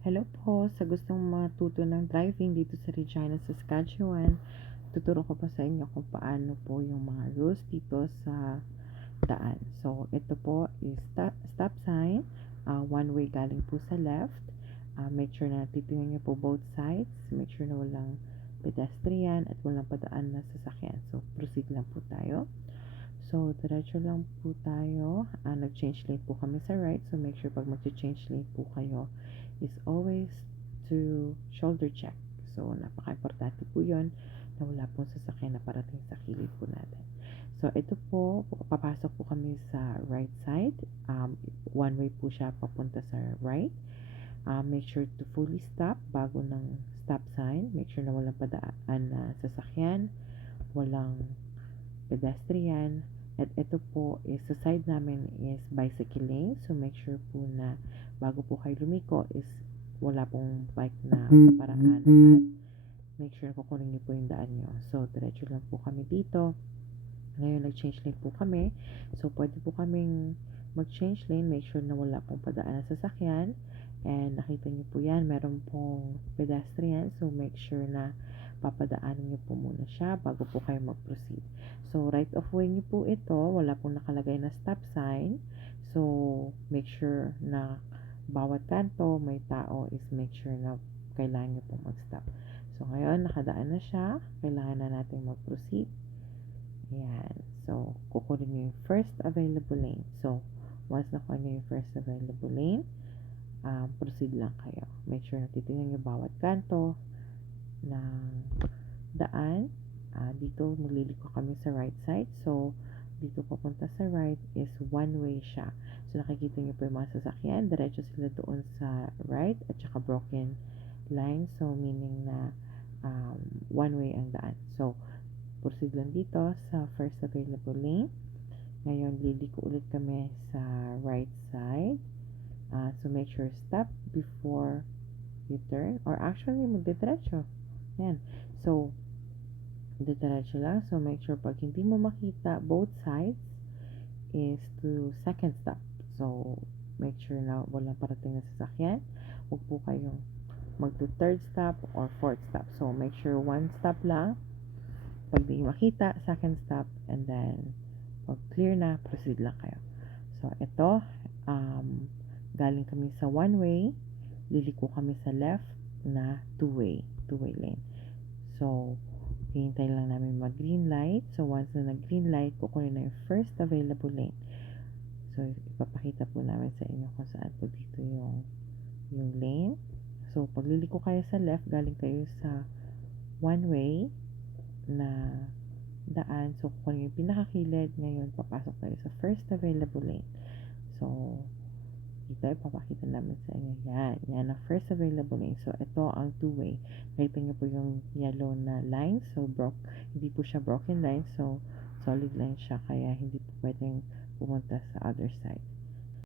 Hello po, sa gustong matuto ng driving dito sa Regina, Saskatchewan, tuturo ko pa sa inyo kung paano po yung mga rules dito sa daan. So, ito po is stop sign, one way galing po sa left. Make sure na titingnan niyo po both sides. Make sure na walang pedestrian at walang padaan na sasakyan. So, proceed lang po tayo. So, diretso lang po tayo. Nag-change lane po kami sa right. So, make sure pag mag-change lane po kayo is always to shoulder check. So, napaka-importante po yun na wala pong sasakyan na parating sa kilid po natin. So, ito po, papasok po kami sa right side. One way po siya papunta sa right. Make sure to fully stop bago ng stop sign. Make sure na walang padaan na sasakyan, walang pedestrian. At ito po is sa side namin is bicycle lane. So make sure po na bago po kayo lumiko is wala pong bike na paraan at make sure kukunin niyo po yung daan niyo. So diretso lang po kami dito. Ngayon nag-change lane po kami. So pwede po kaming mag-change lane. Make sure na wala pong padaan na sasakyan. And nakita niyo po yan, meron pong pedestrian. So make sure na papadaanin niyo po muna siya bago po kayo mag-proceed. So right of way niyo po ito, wala pong nakalagay na stop sign. So make sure na bawat kanto may tao is make sure na kailangan niyo po mag-stop. So ngayon nakadaan na siya, kailangan na natin mag-proceed. Ayan. So, kukunin nyo yung first available lane. So, once nakuha nyo yung first available lane, proceed lang kayo. Make sure na titingnan nyo bawat kanto ng daan. Dito, magliliko kami sa right side. So, dito papunta sa right is one way siya. So, nakikita nyo po yung mga sasakyan. Diretso sila doon sa right at saka broken line. So, meaning na one way ang daan. So, proceed lang dito sa first available lane. Ngayon, liliko ulit kami sa right side. So, make sure stop before you turn. Or actually, magdidiretso. Yan. So, didiretso lang. So, make sure pag hindi mo makita both sides is to second stop. So, make sure na walang parating na sasakyan. Huwag po kayong mag-to third stop or fourth stop. So, make sure one stop lang. Pag di makita, second stop, and then pag clear na, proceed lang kayo. So, ito, galing kami sa one way, liliko kami sa left na two-way lane. So, hihintay lang namin mag-green light. So, once na nag-green light, kukunin na yung first available lane. So, ipapakita po namin sa inyo kung saan po dito yung lane. So, pag liliko kayo sa left, galing kayo sa one way na daan. So, kung yung pinakakilid, ngayon papasok tayo sa first available lane. So, dito papakita namin sa inyo. Yan ang first available lane. So, ito ang two-way. Nakita nyo po yung yellow na line. So, hindi po siya broken line. So, solid line siya. Kaya, hindi po pwedeng pumunta sa other side.